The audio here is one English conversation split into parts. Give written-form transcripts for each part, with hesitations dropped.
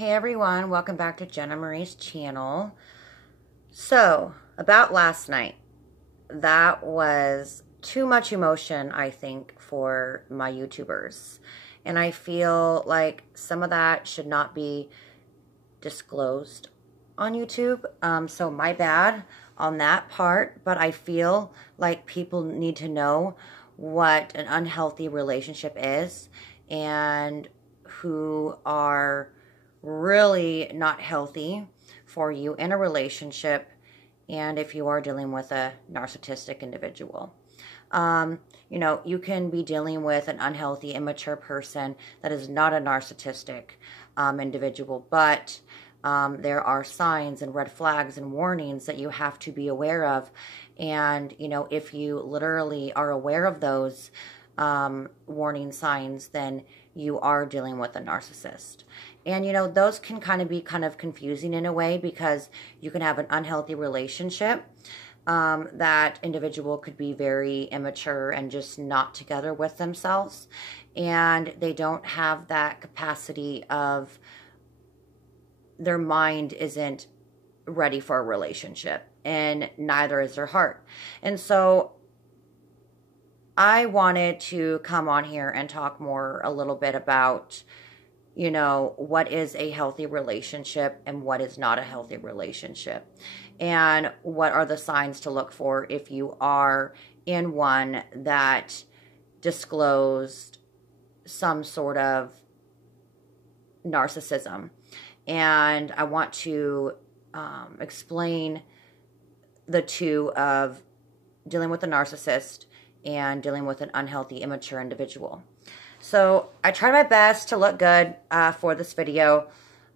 Hey everyone, welcome back to Jenna Marie's channel. So, about last night, that was too much emotion, I think, for my YouTubers. And I feel like some of that should not be disclosed on YouTube. So my bad on that part, but I feel like people need to know what an unhealthy relationship is and who are really not healthy for you in a relationship, and if you are dealing with a narcissistic individual. You can be dealing with an unhealthy, immature person that is not a narcissistic individual, but there are signs and red flags and warnings that you have to be aware of. And, if you literally are aware of those warning signs, then you are dealing with a narcissist. And, those can be kind of confusing in a way, because you can have an unhealthy relationship. That individual could be very immature and just not together with themselves. And they don't have that capacity of, their mind isn't ready for a relationship, and neither is their heart. And so I wanted to come on here and talk a little bit about, what is a healthy relationship and what is not a healthy relationship, and what are the signs to look for if you are in one that disclosed some sort of narcissism. And I want to explain the two of dealing with a narcissist and dealing with an unhealthy, immature individual. So I tried my best to look good for this video,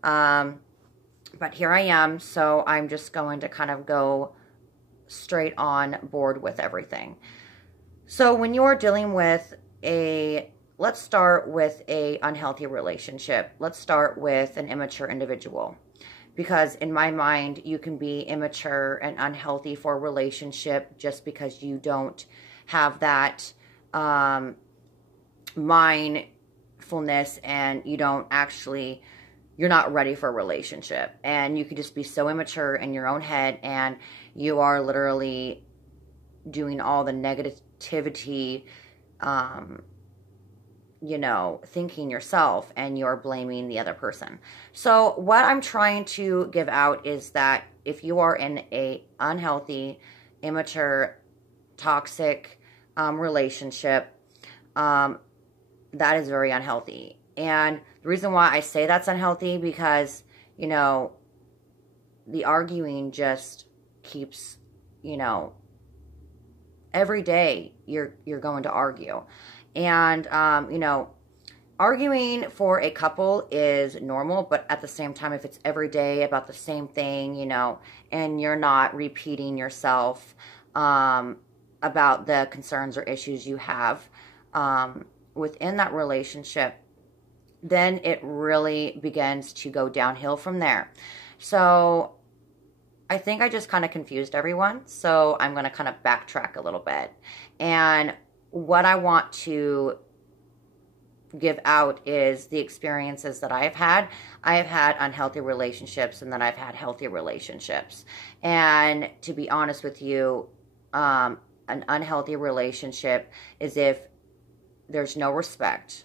but here I am. So I'm just going to kind of go straight on board with everything. So when you're dealing with let's start with a unhealthy relationship. Let's start with an immature individual. Because in my mind, you can be immature and unhealthy for a relationship just because you don't have that mindfulness, and you're not ready for a relationship. And you could just be so immature in your own head, and you are literally doing all the negativity, thinking yourself, and you're blaming the other person. So what I'm trying to give out is that if you are in a unhealthy, immature, toxic relationship, that is very unhealthy. And the reason why I say that's unhealthy, because, the arguing just keeps, every day you're going to argue. And, arguing for a couple is normal, but at the same time, if it's every day about the same thing, and you're not repeating yourself about the concerns or issues you have within that relationship, then it really begins to go downhill from there. So I think I just kind of confused everyone. So I'm going to kind of backtrack a little bit. And what I want to give out is the experiences that I have had. I have had unhealthy relationships, and then I've had healthy relationships. And to be honest with you, an unhealthy relationship is if there's no respect,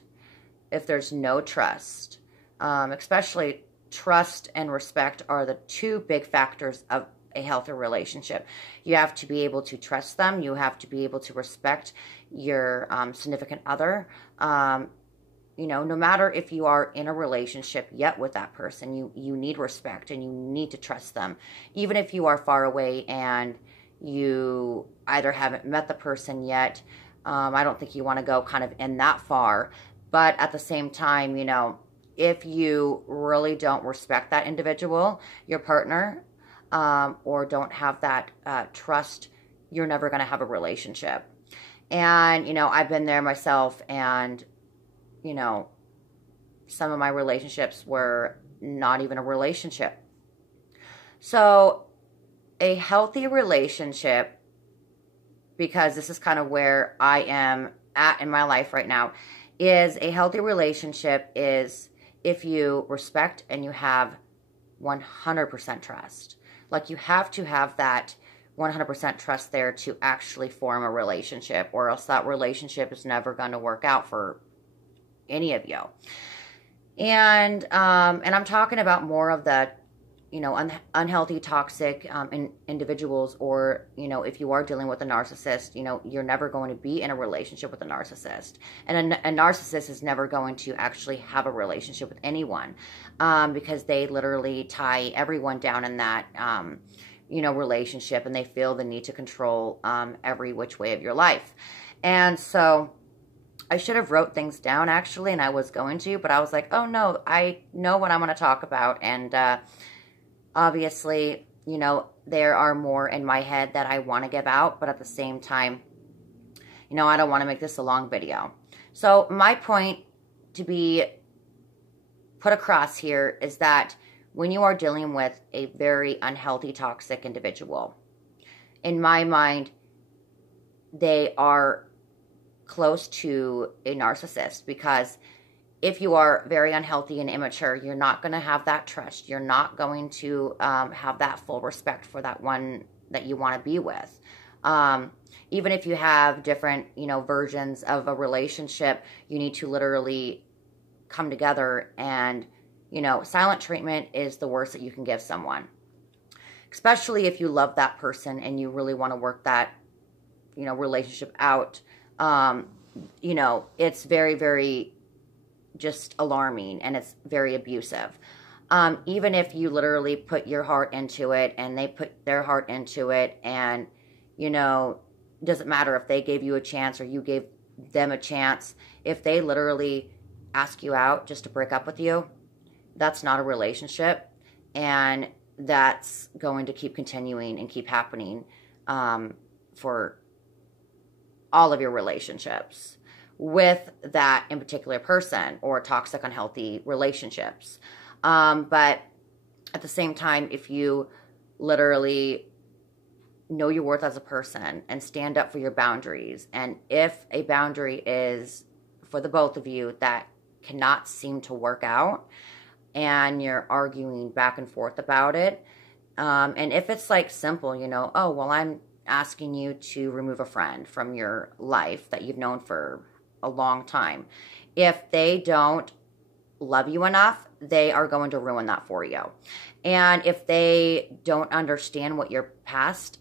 if there's no trust. Especially trust and respect are the two big factors of a healthy relationship. You have to be able to trust them. You have to be able to respect your significant other. No matter if you are in a relationship yet with that person, you need respect, and you need to trust them. Even if you are far away and you either haven't met the person yet, I don't think you want to go kind of in that far. But at the same time, if you really don't respect that individual, your partner, or don't have that trust, you're never going to have a relationship. And, I've been there myself, and, some of my relationships were not even a relationship. So a healthy relationship, because this is kind of where I am at in my life right now, is a healthy relationship is if you respect and you have 100% trust. Like, you have to have that 100% trust there to actually form a relationship, or else that relationship is never going to work out for any of you. And I'm talking about more of the, you know, unhealthy, toxic individuals, or, you know, if you are dealing with a narcissist, you know, you're never going to be in a relationship with a narcissist. And a narcissist is never going to actually have a relationship with anyone, because they literally tie everyone down in that, you know, relationship, and they feel the need to control every which way of your life. And so I should have wrote things down, actually, and I was going to, but I was like, oh no, I know what I'm going to talk about. And obviously, you know, there are more in my head that I want to give out, but at the same time, you know, I don't want to make this a long video. So my point to be put across here is that when you are dealing with a very unhealthy, toxic individual, in my mind, they are close to a narcissist, because if you are very unhealthy and immature, you're not going to have that trust. You're not going to have that full respect for that one that you want to be with. Even if you have different, you know, versions of a relationship, you need to literally come together. And, you know, silent treatment is the worst that you can give someone, especially if you love that person and you really want to work that, you know, relationship out. You know, it's very, very just alarming, and it's very abusive. Even if you literally put your heart into it and they put their heart into it, and, you know, it doesn't matter if they gave you a chance or you gave them a chance. If they literally ask you out just to break up with you, that's not a relationship, and that's going to keep continuing and keep happening for all of your relationships with that in particular person, or toxic, unhealthy relationships. But at the same time, if you literally know your worth as a person and stand up for your boundaries, and if a boundary is for the both of you that cannot seem to work out, and you're arguing back and forth about it, and if it's like simple, you know, oh, well, I'm asking you to remove a friend from your life that you've known for a long time. If they don't love you enough, they are going to ruin that for you. And if they don't understand what your past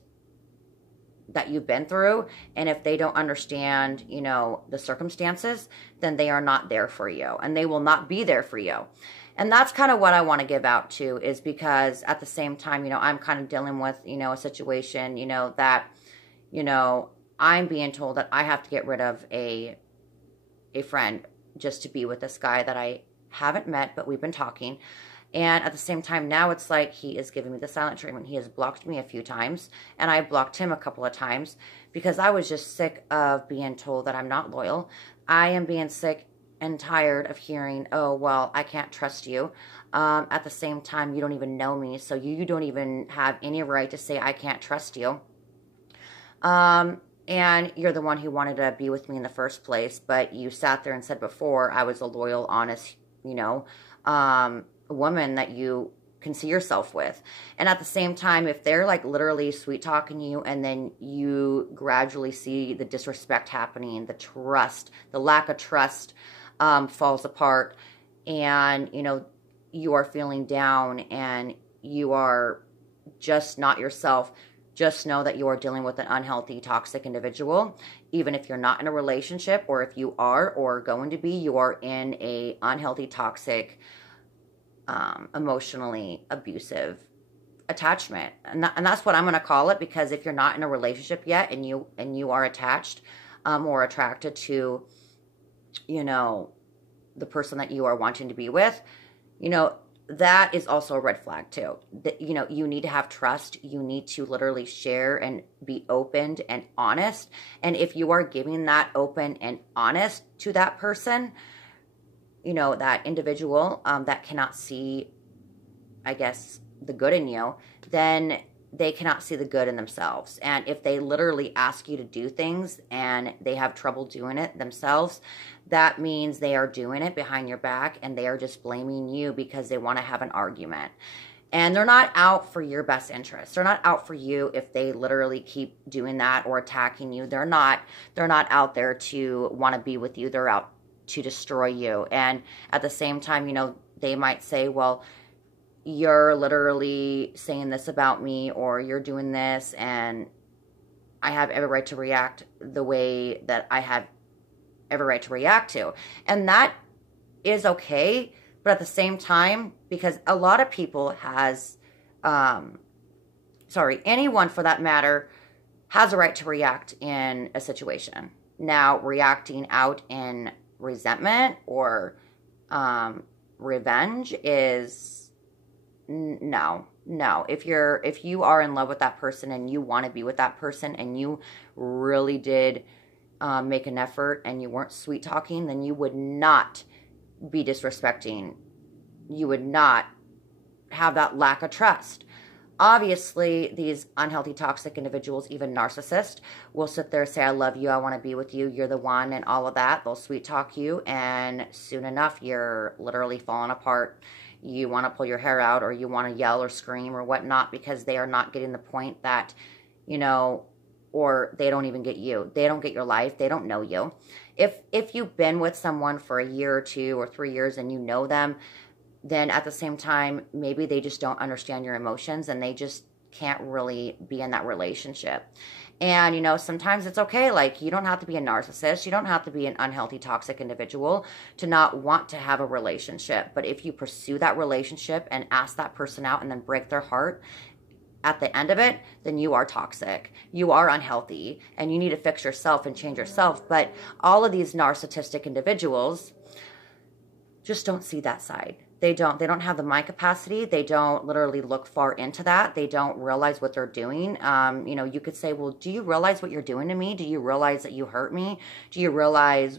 that you've been through, and if they don't understand, you know, the circumstances, then they are not there for you, and they will not be there for you. And that's kind of what I want to give out to, is because at the same time, you know, I'm kind of dealing with, you know, a situation, you know, that, you know, I'm being told that I have to get rid of a friend just to be with this guy that I haven't met, but we've been talking. And at the same time, now it's like he is giving me the silent treatment. He has blocked me a few times, and I blocked him a couple of times, because I was just sick of being told that I'm not loyal. I am being sick and tired of hearing, oh, well, I can't trust you. At the same time, you don't even know me, so you don't even have any right to say I can't trust you. And you're the one who wanted to be with me in the first place, but you sat there and said before I was a loyal, honest, you know, woman that you can see yourself with. And at the same time, if they're like literally sweet talking you, and then you gradually see the disrespect happening, the trust, the lack of trust falls apart, and, you know, you are feeling down and you are just not yourself, just know that you are dealing with an unhealthy, toxic individual. Even if you're not in a relationship, or if you are or going to be, you are in a unhealthy, toxic, emotionally abusive attachment. And that's what I'm going to call it, because if you're not in a relationship yet, and you are attached or attracted to, you know, the person that you are wanting to be with, you know, that is also a red flag too. That, you know, you need to have trust. You need to literally share and be open and honest. And if you are giving that open and honest to that person, you know, that individual that cannot see, I guess, the good in you, then they cannot see the good in themselves. And if they literally ask you to do things and they have trouble doing it themselves, that means they are doing it behind your back and they are just blaming you because they want to have an argument. And they're not out for your best interest. They're not out for you if they literally keep doing that or attacking you. They're not out there to want to be with you. They're out to destroy you. And at the same time, they might say, well, you're literally saying this about me, or you're doing this, and I have every right to react the way that I have every right to react to. And that is okay. But at the same time, because a lot of people anyone for that matter, has a right to react in a situation. Now, reacting out in resentment or revenge is no. If you are in love with that person and you want to be with that person and you really did make an effort and you weren't sweet talking, then you would not be disrespecting. You would not have that lack of trust. Obviously, these unhealthy, toxic individuals, even narcissists, will sit there and say, I love you, I want to be with you, you're the one, and all of that. They'll sweet talk you, and soon enough, you're literally falling apart. You want to pull your hair out, or you want to yell or scream or whatnot, because they are not getting the point that, or they don't even get you. They don't get your life. They don't know you. If you've been with someone for a year or 2 or 3 years and you know them, then at the same time, maybe they just don't understand your emotions and they just can't really be in that relationship. And, sometimes it's okay. Like, you don't have to be a narcissist. You don't have to be an unhealthy, toxic individual to not want to have a relationship. But if you pursue that relationship and ask that person out and then break their heart at the end of it, then you are toxic. You are unhealthy and you need to fix yourself and change yourself. But all of these narcissistic individuals just don't see that side. They don't have the mind capacity. They don't literally look far into that. They don't realize what they're doing. You could say, well, do you realize what you're doing to me? Do you realize that you hurt me? Do you realize,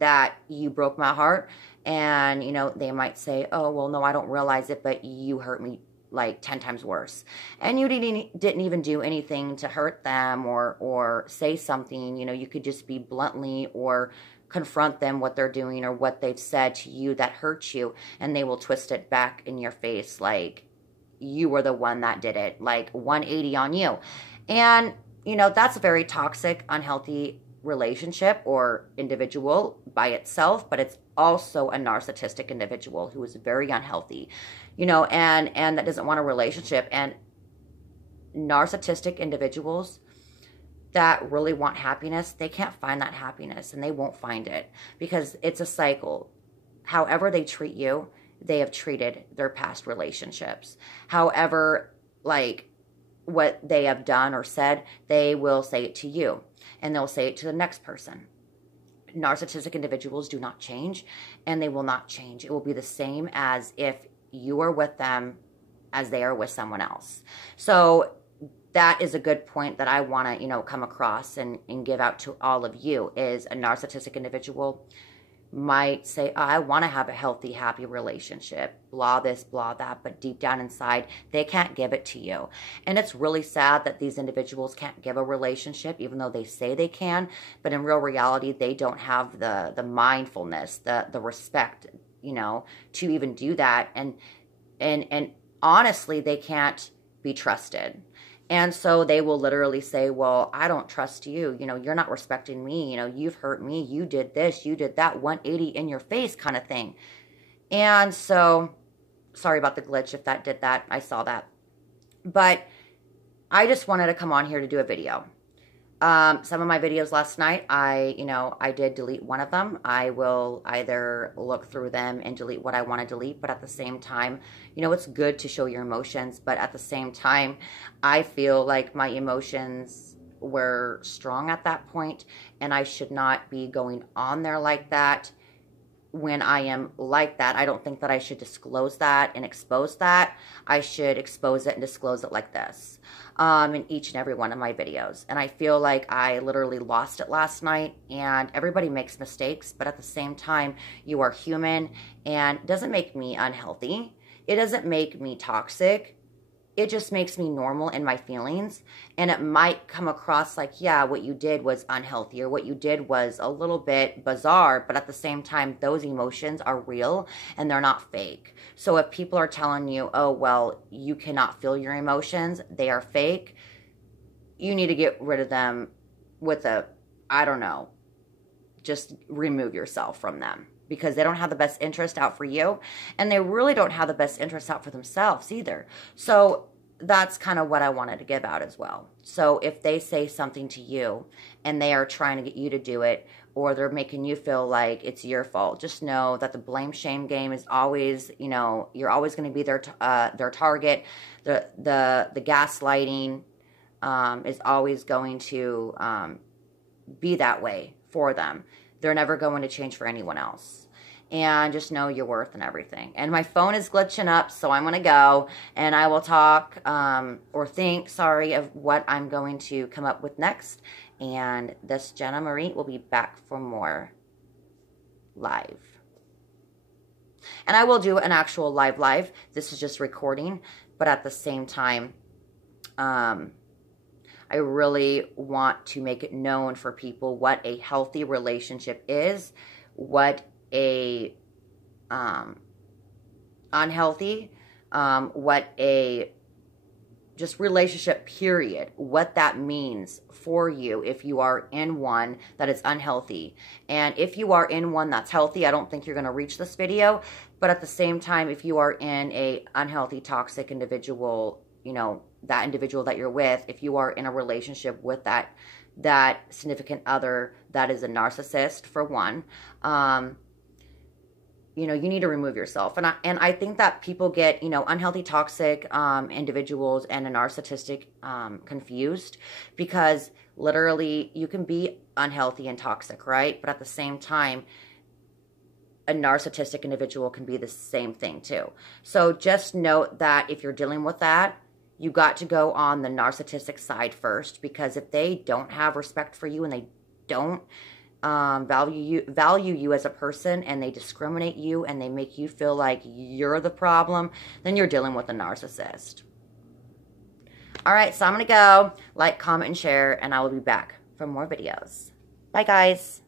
that you broke my heart? And, they might say, oh, well, no, I don't realize it, but you hurt me like 10 times worse. And you didn't even do anything to hurt them or say something. You could just be bluntly or confront them what they're doing or what they've said to you that hurts you, and they will twist it back in your face like you were the one that did it, like 180 on you. And that's a very toxic, unhealthy relationship or individual by itself, but it's also a narcissistic individual who is very unhealthy, and that doesn't want a relationship. And narcissistic individuals that really want happiness, they can't find that happiness, and they won't find it because it's a cycle. However they treat you, they have treated their past relationships. However, like what they have done or said, they will say it to you, and they'll say it to the next person. Narcissistic individuals do not change, and they will not change. It will be the same as if you are with them as they are with someone else. So that is a good point that I want to, come across and give out to all of you. Is a narcissistic individual might say, oh, I want to have a healthy, happy relationship, blah this, blah that, but deep down inside, they can't give it to you. And it's really sad that these individuals can't give a relationship, even though they say they can, but in real reality, they don't have the mindfulness, the respect, to even do that. And honestly, they can't be trusted. And so they will literally say, well, I don't trust you. You're not respecting me. You've hurt me. You did this, you did that, 180 in your face kind of thing. And so, sorry about the glitch if that did that. I saw that. But I just wanted to come on here to do a video. Some of my videos last night, I did delete one of them. I will either look through them and delete what I want to delete, but at the same time, it's good to show your emotions, but at the same time, I feel like my emotions were strong at that point, and I should not be going on there like that. When I am like that, I don't think that I should disclose that and expose that. I should expose it and disclose it like this in each and every one of my videos. And I feel like I literally lost it last night, and everybody makes mistakes, but at the same time, you are human, and it doesn't make me unhealthy. It doesn't make me toxic. it just makes me normal in my feelings. And it might come across like, yeah, what you did was unhealthy, or what you did was a little bit bizarre, but at the same time, those emotions are real and they're not fake. So if people are telling you, oh, well, you cannot feel your emotions, they are fake, you need to get rid of them with a, I don't know, just remove yourself from them, because they don't have the best interest out for you, and they really don't have the best interest out for themselves either. So that's kind of what I wanted to give out as well. So if they say something to you and they are trying to get you to do it, or they're making you feel like it's your fault, just know that the blame shame game is always, you know, you're always going to be their target. The gaslighting is always going to be that way for them. They're never going to change for anyone else. And just know your worth and everything. And my phone is glitching up, so I'm going to go. And I will talk or think, of what I'm going to come up with next. And this Jenna Marie will be back for more live. And I will do an actual live. This is just recording. But at the same time, I really want to make it known for people what a healthy relationship is, what a unhealthy, what a just relationship period, what that means for you if you are in one that is unhealthy. And if you are in one that's healthy, I don't think you're going to reach this video. But at the same time, if you are in a unhealthy, toxic individual, you know, that individual that you're with, if you are in a relationship with that significant other that is a narcissist, for one, you know, you need to remove yourself. And I think that people get, you know, unhealthy, toxic individuals and a narcissistic confused, because literally you can be unhealthy and toxic, right? But at the same time, a narcissistic individual can be the same thing too. So just note that if you're dealing with that, you got to go on the narcissistic side first, because if they don't have respect for you and they don't value you as a person, and they discriminate you and they make you feel like you're the problem, then you're dealing with a narcissist. All right, so I'm going to go. Like, comment, and share, and I will be back for more videos. Bye, guys.